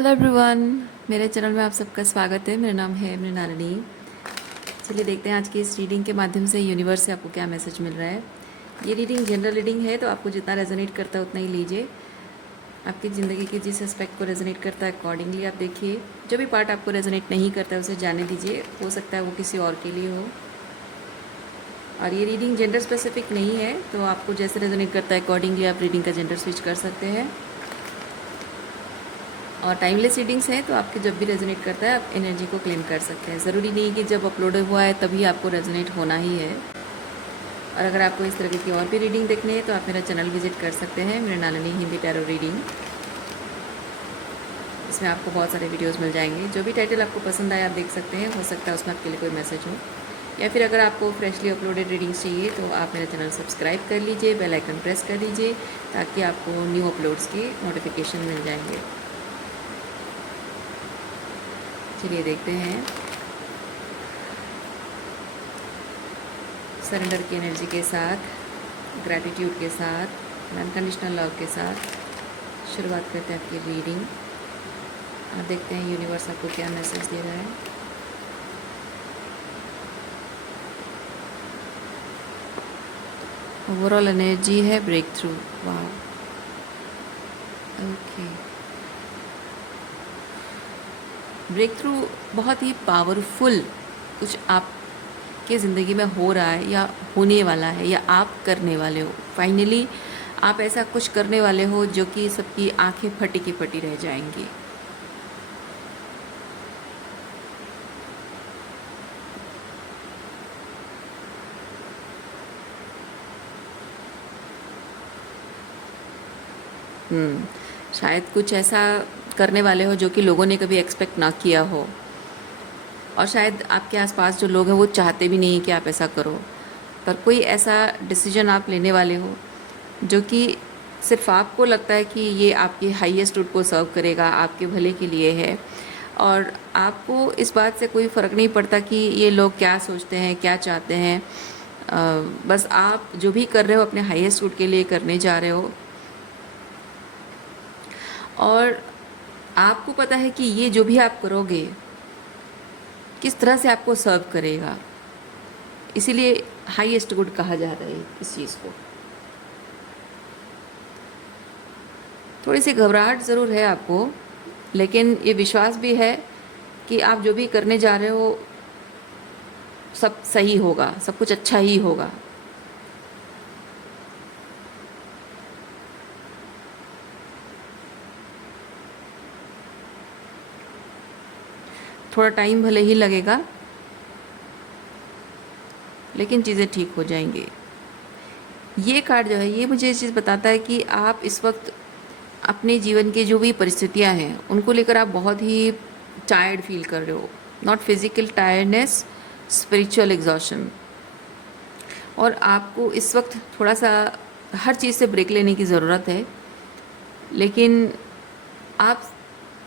Hello everyone, मेरे channel में आप सबका स्वागत है। मेरा नाम है मृणालिनी। चलिए देखते हैं आज की इस रीडिंग के माध्यम से यूनिवर्स से आपको क्या मैसेज मिल रहा है। ये रीडिंग जनरल रीडिंग है, तो आपको जितना रेजोनेट करता है उतना ही लीजिए। आपकी ज़िंदगी के जिस एस्पेक्ट को रेजोनेट करता है अकॉर्डिंगली आप देखिए। जो भी पार्ट आपको रेजोनेट नहीं करता है उसे जाने दीजिए, हो सकता है वो किसी और के लिए हो। और ये रीडिंग जेंडर स्पेसिफिक नहीं है, तो आपको जैसे रेजोनेट करता है अकॉर्डिंगली आप रीडिंग का जेंडर स्विच कर सकते हैं। और टाइमलेस रीडिंग्स हैं, तो आपके जब भी रेजोनेट करता है आप एनर्जी को क्लेम कर सकते हैं। ज़रूरी नहीं कि जब अपलोड हुआ है तभी आपको रेजोनेट होना ही है। और अगर आपको इस तरह की और भी रीडिंग देखनी है तो आप मेरा चैनल विजिट कर सकते हैं, मृणालिनी हिंदी टैरो रीडिंग। इसमें आपको बहुत सारे वीडियोस मिल जाएंगे। जो भी टाइटल आपको पसंद आए आप देख सकते हैं, हो सकता है उसमें आपके लिए कोई मैसेज हो। या फिर अगर आपको फ्रेशली अपलोडेड रीडिंग्स चाहिए तो आप मेरा चैनल सब्सक्राइब कर लीजिए, बेल आइकन प्रेस कर लीजिए, ताकि आपको न्यू अपलोड्स के नोटिफिकेशन मिल जाएंगे। चलिए देखते हैं। सरेंडर की एनर्जी के साथ, ग्रैटिट्यूड के साथ, अनकंडीशनल लव के साथ शुरुआत करते हैं आपकी रीडिंग। और देखते हैं यूनिवर्स आपको क्या मैसेज दे रहा है। ओवरऑल एनर्जी है ब्रेक थ्रू। वाह, ओके। ब्रेक थ्रू बहुत ही पावरफुल कुछ आपके ज़िंदगी में हो रहा है या होने वाला है, या आप करने वाले हो। फाइनली आप ऐसा कुछ करने वाले हो जो कि सबकी आंखें फटी की फटी रह जाएंगी। शायद कुछ ऐसा करने वाले हो जो कि लोगों ने कभी एक्सपेक्ट ना किया हो, और शायद आपके आसपास जो लोग हैं वो चाहते भी नहीं कि आप ऐसा करो। पर कोई ऐसा डिसीजन आप लेने वाले हो जो कि सिर्फ आपको लगता है कि ये आपके हाईएस्ट गुड को सर्व करेगा, आपके भले के लिए है। और आपको इस बात से कोई फ़र्क नहीं पड़ता कि ये लोग क्या सोचते हैं, क्या चाहते हैं। बस आप जो भी कर रहे हो अपने हाईएस्ट गुड के लिए करने जा रहे हो। और आपको पता है कि ये जो भी आप करोगे किस तरह से आपको सर्व करेगा, इसीलिए हाईएस्ट गुड कहा जा रहा है इस चीज़ को। थोड़ी सी घबराहट ज़रूर है आपको, लेकिन ये विश्वास भी है कि आप जो भी करने जा रहे हो सब सही होगा, सब कुछ अच्छा ही होगा। थोड़ा टाइम भले ही लगेगा, लेकिन चीज़ें ठीक हो जाएंगी। ये कार्ड जो है ये मुझे ये चीज़ बताता है कि आप इस वक्त अपने जीवन की जो भी परिस्थितियां हैं उनको लेकर आप बहुत ही टायर्ड फील कर रहे हो। Not physical tiredness, spiritual exhaustion. और आपको इस वक्त थोड़ा सा हर चीज़ से ब्रेक लेने की ज़रूरत है। लेकिन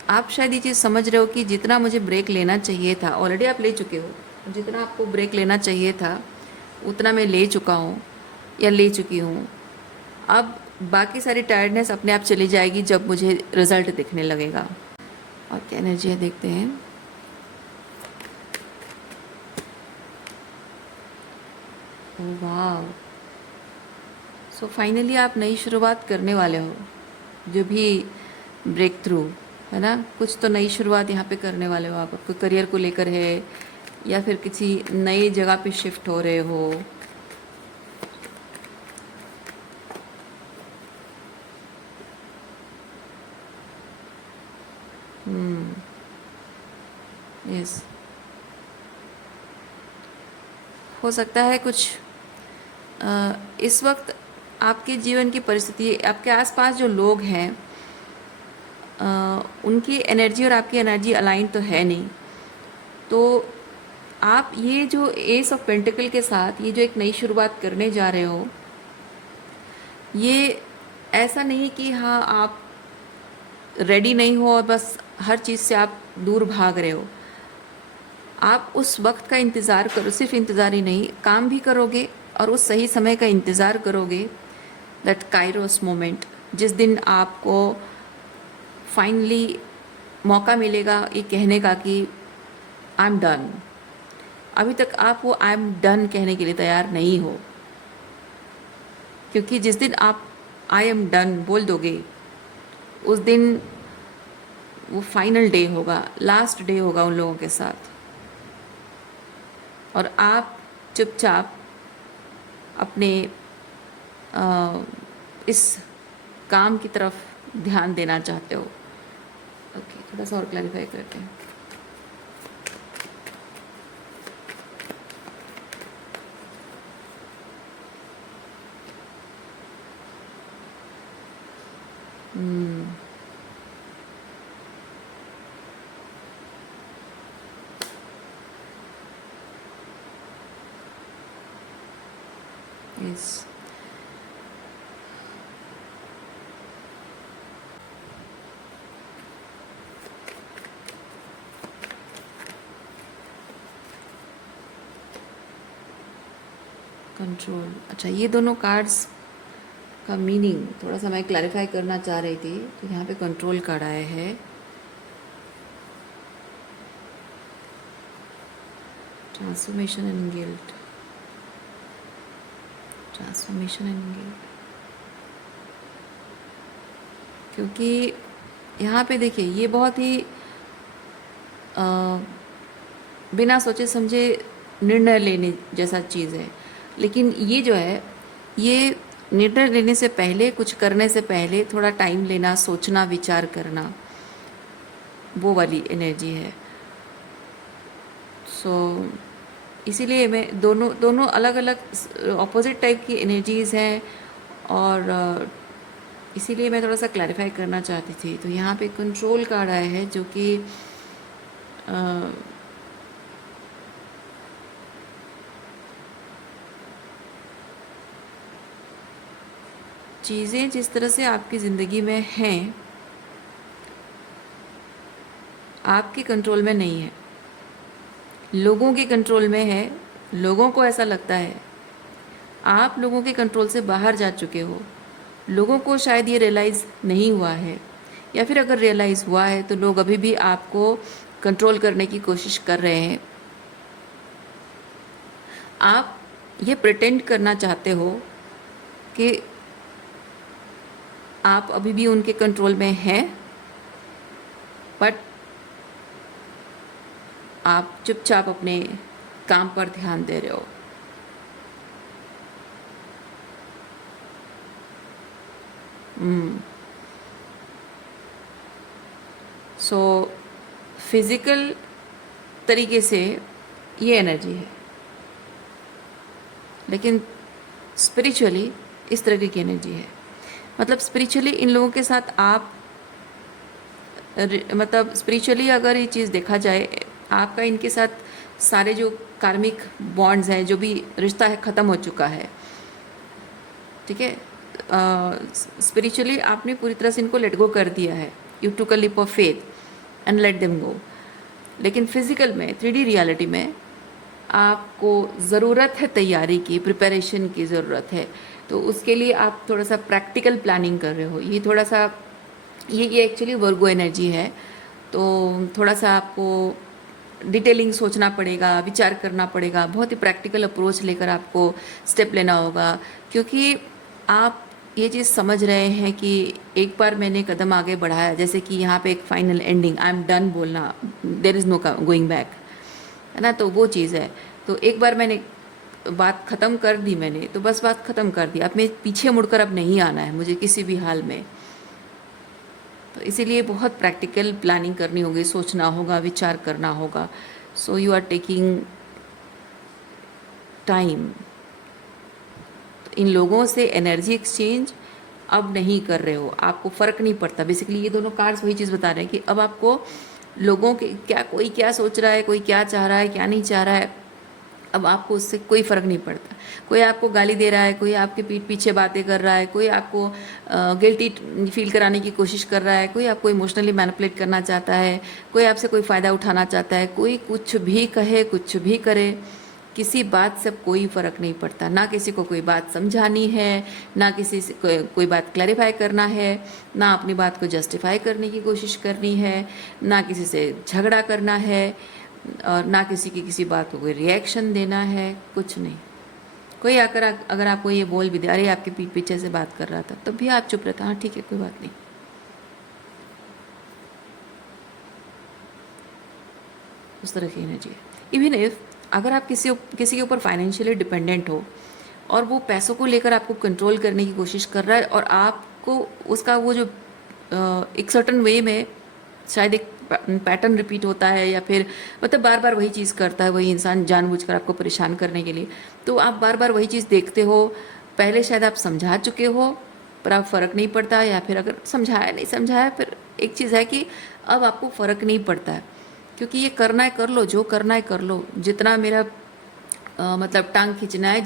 आप शायद ये चीज़ समझ रहे हो कि जितना मुझे ब्रेक लेना चाहिए था ऑलरेडी आप ले चुके हो। जितना आपको ब्रेक लेना चाहिए था उतना मैं ले चुका हूँ या ले चुकी हूँ। अब बाकी सारी टायर्डनेस अपने आप चली जाएगी जब मुझे रिजल्ट दिखने लगेगा। और क्या एनर्जी है देखते हैं। वाह, सो फाइनली आप नई शुरुआत करने वाले हो। जो भी ब्रेक थ्रू है ना, कुछ तो नई शुरुआत यहाँ पे करने वाले हो आप। आपको करियर को लेकर है या फिर किसी नई जगह पे शिफ्ट हो रहे हो। यस, हो सकता है कुछ इस वक्त आपके जीवन की परिस्थिति, आपके आसपास जो लोग हैं उनकी एनर्जी और आपकी एनर्जी अलाइन तो है नहीं। तो आप ये जो एस ऑफ पेंटिकल के साथ ये जो एक नई शुरुआत करने जा रहे हो, ये ऐसा नहीं है कि हाँ आप रेडी नहीं हो और बस हर चीज़ से आप दूर भाग रहे हो। आप उस वक्त का इंतज़ार करो, सिर्फ इंतज़ार ही नहीं, काम भी करोगे और उस सही समय का इंतज़ार करोगे। दैट काइरोस मोमेंट, जिस दिन आपको फाइनली मौका मिलेगा ये कहने का कि आई एम डन। अभी तक आप वो आई एम डन कहने के लिए तैयार नहीं हो, क्योंकि जिस दिन आप आई एम डन बोल दोगे उस दिन वो फाइनल डे होगा, लास्ट डे होगा उन लोगों के साथ, और आप चुपचाप अपने इस काम की तरफ ध्यान देना चाहते हो। ओके, थोड़ा सा और क्लैरिफाई करते हैं। Yes, control. अच्छा, ये दोनों कार्ड्स का मीनिंग थोड़ा सा मैं क्लैरिफाई करना चाह रही थी। तो यहाँ पे कंट्रोल कार्ड आया है, transformation and guilt, transformation and guilt. क्योंकि यहाँ पे देखिए ये बहुत ही बिना सोचे समझे निर्णय लेने जैसा चीज़ है, लेकिन ये जो है ये निर्णय लेने से पहले, कुछ करने से पहले थोड़ा टाइम लेना, सोचना, विचार करना, वो वाली एनर्जी है। सो इसीलिए मैं दोनों अलग अलग ऑपोजिट टाइप की एनर्जीज़ हैं, और इसीलिए मैं थोड़ा सा क्लैरिफाई करना चाहती थी। तो यहाँ पे कंट्रोल कार्ड आया है जो कि चीज़ें जिस तरह से आपकी ज़िंदगी में हैं आपके कंट्रोल में नहीं है, लोगों के कंट्रोल में है। लोगों को ऐसा लगता है आप लोगों के कंट्रोल से बाहर जा चुके हो, लोगों को शायद ये रियलाइज़ नहीं हुआ है, या फिर अगर रियलाइज़ हुआ है तो लोग अभी भी आपको कंट्रोल करने की कोशिश कर रहे हैं। आप ये प्रिटेंड करना चाहते हो कि आप अभी भी उनके कंट्रोल में हैं, बट आप चुपचाप अपने काम पर ध्यान दे रहे हो। सो फिज़िकल तरीके से ये एनर्जी है, लेकिन स्पिरिचुअली इस तरह की एनर्जी है। मतलब स्पिरिचुअली इन लोगों के साथ आप मतलब स्पिरिचुअली अगर ये चीज़ देखा जाए, आपका इनके साथ सारे जो कार्मिक बॉन्ड्स हैं, जो भी रिश्ता है, ख़त्म हो चुका है। ठीक है, स्पिरिचुअली आपने पूरी तरह से इनको लेट गो कर दिया है। You took a leap of faith and let them go. लेकिन फिज़िकल में, 3D रियलिटी में आपको ज़रूरत है तैयारी की, प्रिपरेशन की ज़रूरत है। तो उसके लिए आप थोड़ा सा प्रैक्टिकल प्लानिंग कर रहे हो। ये थोड़ा सा ये एक्चुअली वर्गो एनर्जी है, तो थोड़ा सा आपको डिटेलिंग सोचना पड़ेगा, विचार करना पड़ेगा, बहुत ही प्रैक्टिकल अप्रोच लेकर आपको स्टेप लेना होगा। क्योंकि आप ये चीज़ समझ रहे हैं कि एक बार मैंने कदम आगे बढ़ाया, जैसे कि यहाँ पे एक final ending, I am done बोलना, there is no going back, है ना। तो वो चीज़ है। तो एक बार मैंने बात ख़त्म कर दी मैंने, तो बस बात ख़त्म कर दी। अब मैं पीछे मुड़कर अब नहीं आना है मुझे किसी भी हाल में। तो इसीलिए बहुत प्रैक्टिकल प्लानिंग करनी होगी, सोचना होगा, विचार करना होगा। So you are taking time. इन लोगों से एनर्जी एक्सचेंज अब नहीं कर रहे हो, आपको फ़र्क नहीं पड़ता। बेसिकली ये दोनों कार्ड्स वही चीज़ बता रहे हैं कि अब आपको लोगों के कोई क्या सोच रहा है, कोई क्या चाह रहा है, क्या नहीं चाह रहा है, अब आपको उससे कोई फ़र्क नहीं पड़ता। कोई आपको गाली दे रहा है, कोई आपके पीठ पीछे बातें कर रहा है, कोई आपको गिल्टी फील कराने की कोशिश कर रहा है, कोई आपको इमोशनली मैनिपुलेट करना चाहता है, कोई आपसे कोई फ़ायदा उठाना चाहता है, कोई कुछ भी कहे, कुछ भी करे, किसी बात से अब कोई फ़र्क नहीं पड़ता, ना किसी को कोई बात समझानी है, ना किसी से कोई बात क्लैरिफाई करना है, ना अपनी बात को जस्टिफाई करने की कोशिश करनी है, ना किसी से झगड़ा करना है, और ना किसी की किसी बात को कोई रिएक्शन देना है, कुछ नहीं। कोई आकर अगर आपको ये बोल भी दे, अरे आपके पीठ पीछे से बात कर रहा था, तब भी आप चुप रहता, हाँ ठीक है कोई बात नहीं। उस तरह की एनर्जी है। इवन इफ अगर आप किसी के ऊपर फाइनेंशियली डिपेंडेंट हो और वो पैसों को लेकर आपको कंट्रोल करने की कोशिश कर रहा है, और आपको उसका वो जो एक सर्टन वे में शायद एक पैटर्न रिपीट होता है, या फिर मतलब बार बार वही चीज़ करता है वही इंसान जानबूझकर आपको परेशान करने के लिए, तो आप बार बार वही चीज़ देखते हो। पहले शायद आप समझा चुके हो पर आप फ़र्क नहीं पड़ता, या फिर अगर समझाया नहीं समझाया, फिर एक चीज़ है कि अब आपको फ़र्क नहीं पड़ता है, क्योंकि ये करना है कर लो, जो करना है कर लो। जितना मेरा मतलब टांग खींचना है,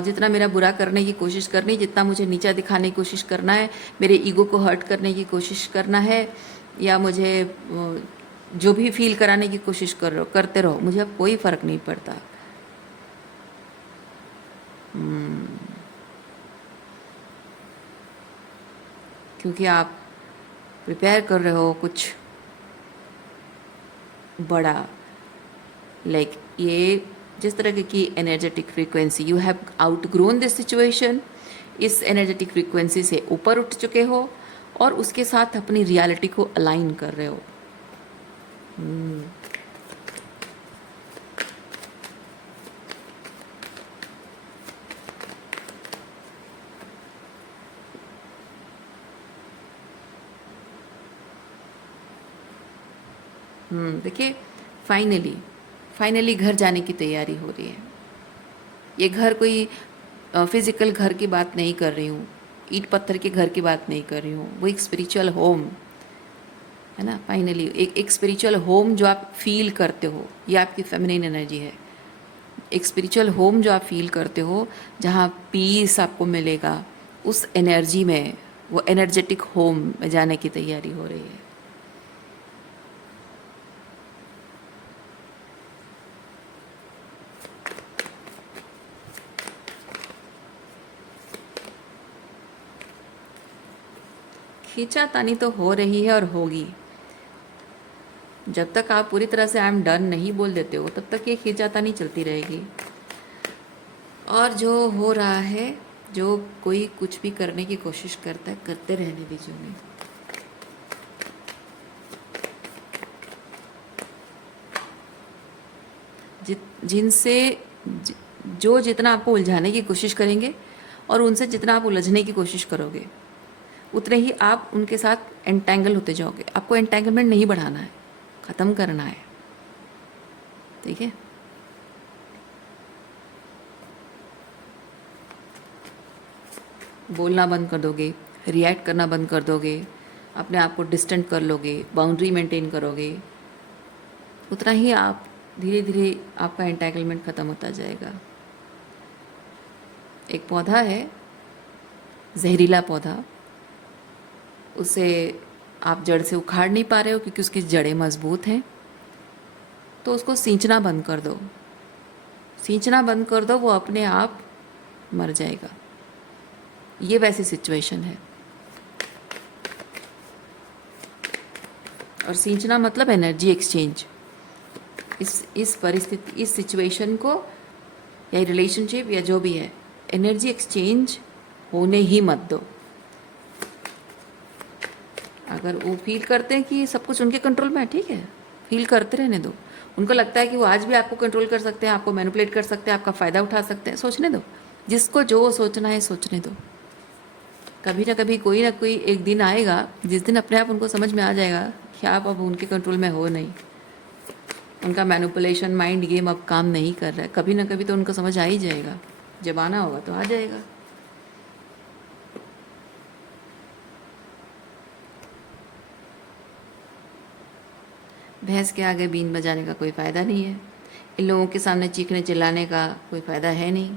जितना मेरा बुरा करने की कोशिश करनी है, जितना मुझे नीचा दिखाने की कोशिश करना है, मेरे ईगो को हर्ट करने की कोशिश करना है, या मुझे जो भी फील कराने की कोशिश करते रहो, मुझे अब कोई फ़र्क नहीं पड़ता। क्योंकि आप प्रिपेयर कर रहे हो कुछ बड़ा, लाइक ये जिस तरह की energetic frequency, you have outgrown this situation, इस एनर्जेटिक फ्रीक्वेंसी से ऊपर उठ चुके हो और उसके साथ अपनी रियलिटी को अलाइन कर रहे हो। देखिए, फाइनली घर जाने की तैयारी हो रही है। ये घर कोई फिजिकल घर की बात नहीं कर रही हूँ, ईंट पत्थर के घर की बात नहीं कर रही हूँ, वो एक स्पिरिचुअल होम है ना। फाइनली एक स्पिरिचुअल होम जो आप फील करते हो, ये आपकी फेमिनिन एनर्जी है। एक स्पिरिचुअल होम जो आप फील करते हो, जहाँ पीस आपको मिलेगा, उस एनर्जी में, वो एनर्जेटिक होम में जाने की तैयारी हो रही है। खींचातानी तो हो रही है और होगी। जब तक आप पूरी तरह से आई एम डन नहीं बोल देते हो, तब तक ये खींचातानी चलती रहेगी। और जो हो रहा है, जो कोई कुछ भी करने की कोशिश करता है, करते रहने दीजिए उन्हें। जिनसे जो जितना आपको उलझाने की कोशिश करेंगे और उनसे जितना आप उलझने की कोशिश करोगे, उतने ही आप उनके साथ एंटेंगल होते जाओगे। आपको एंटेंगलमेंट नहीं बढ़ाना है, ख़त्म करना है, ठीक है। बोलना बंद कर दोगे, रिएक्ट करना बंद कर दोगे, अपने आप को डिस्टेंट कर लोगे, बाउंड्री मेंटेन करोगे, उतना ही आप धीरे धीरे आपका एंटेंगलमेंट ख़त्म होता जाएगा। एक पौधा है, जहरीला पौधा, उसे आप जड़ से उखाड़ नहीं पा रहे हो क्योंकि उसकी जड़ें मजबूत हैं, तो उसको सींचना बंद कर दो। सींचना बंद कर दो, वो अपने आप मर जाएगा। ये वैसी सिचुएशन है। और सींचना मतलब एनर्जी एक्सचेंज। इस परिस्थिति, इस सिचुएशन को, या रिलेशनशिप या जो भी है, एनर्जी एक्सचेंज होने ही मत दो। अगर वो फील करते हैं कि सब कुछ उनके कंट्रोल में है, ठीक है, फील करते रहने दो। उनको लगता है कि वो आज भी आपको कंट्रोल कर सकते हैं, आपको मैनिपुलेट कर सकते हैं, आपका फ़ायदा उठा सकते हैं, सोचने दो। जिसको जो सोचना है सोचने दो। कभी ना कभी कोई ना कोई एक दिन आएगा जिस दिन अपने आप उनको समझ में आ जाएगा कि आप अब उनके कंट्रोल में हो नहीं। उनका मैनिपुलेशन माइंड गेम अब काम नहीं कर रहा है। कभी ना कभी तो उनको समझ आ ही जाएगा, जब आना होगा तो आ जाएगा। भैंस के आगे बीन बजाने का कोई फ़ायदा नहीं है। इन लोगों के सामने चीखने चिल्लाने का कोई फ़ायदा है नहीं।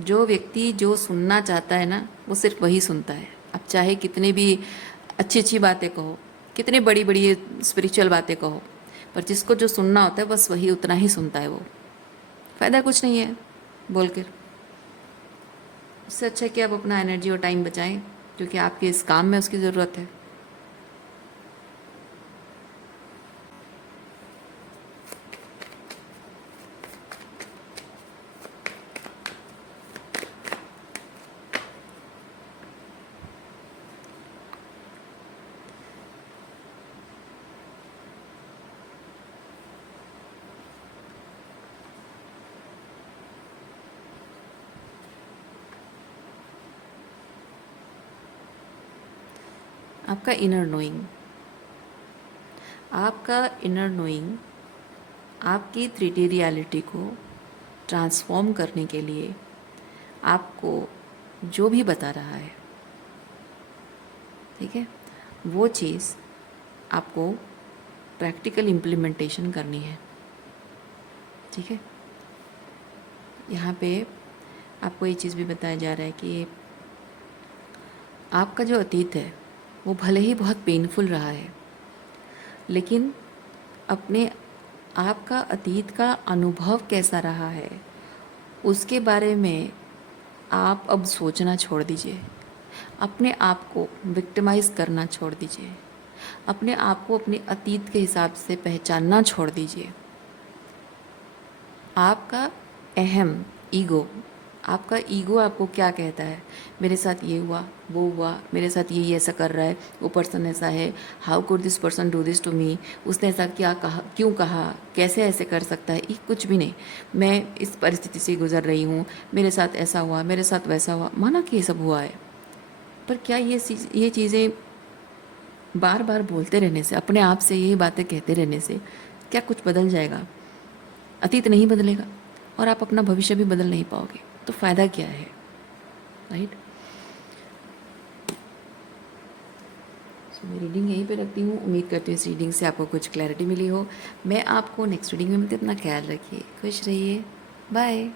जो व्यक्ति जो सुनना चाहता है ना, वो सिर्फ वही सुनता है। अब चाहे कितने भी अच्छी अच्छी बातें कहो, कितनी बड़ी बड़ी स्पिरिचुअल बातें कहो, पर जिसको जो सुनना होता है बस वही उतना ही सुनता है वो। फ़ायदा कुछ नहीं है बोल कर। इससे अच्छा है कि आप अपना एनर्जी और टाइम बचाएं, क्योंकि आपके इस काम में उसकी ज़रूरत है। आपका इनर नोइंग, आपका इनर नोइंग आपकी 3D रियलिटी को ट्रांसफॉर्म करने के लिए आपको जो भी बता रहा है, ठीक है, वो चीज़ आपको प्रैक्टिकल इम्प्लीमेंटेशन करनी है। ठीक है, यहाँ पे आपको ये चीज़ भी बताया जा रहा है कि आपका जो अतीत है वो भले ही बहुत पेनफुल रहा है, लेकिन अपने आपका अतीत का अनुभव कैसा रहा है उसके बारे में आप अब सोचना छोड़ दीजिए। अपने आप को विक्टिमाइज़ करना छोड़ दीजिए। अपने आप को अपने अतीत के हिसाब से पहचानना छोड़ दीजिए। आपका अहम ईगो, आपका ईगो आपको क्या कहता है, मेरे साथ ये हुआ, वो हुआ, मेरे साथ ये ऐसा कर रहा है, वो पर्सन ऐसा है, how could this person do this to me, उसने ऐसा क्या कहा, क्यों कहा, कैसे ऐसे कर सकता है, ये कुछ भी नहीं, मैं इस परिस्थिति से गुजर रही हूँ, मेरे साथ ऐसा हुआ, मेरे साथ वैसा हुआ। माना कि ये सब हुआ है, पर क्या ये चीज़ें बार बार बोलते रहने से, अपने आप से यही बातें कहते रहने से क्या कुछ बदल जाएगा? अतीत नहीं बदलेगा और आप अपना भविष्य भी बदल नहीं पाओगे, तो फ़ायदा क्या है, राइट? मैं रीडिंग यहीं पे रखती हूँ। उम्मीद करती हूँ इस रीडिंग से आपको कुछ क्लैरिटी मिली हो। मैं आपको नेक्स्ट रीडिंग में मिलती हूँ। अपना ख्याल रखिए, खुश रहिए, बाय।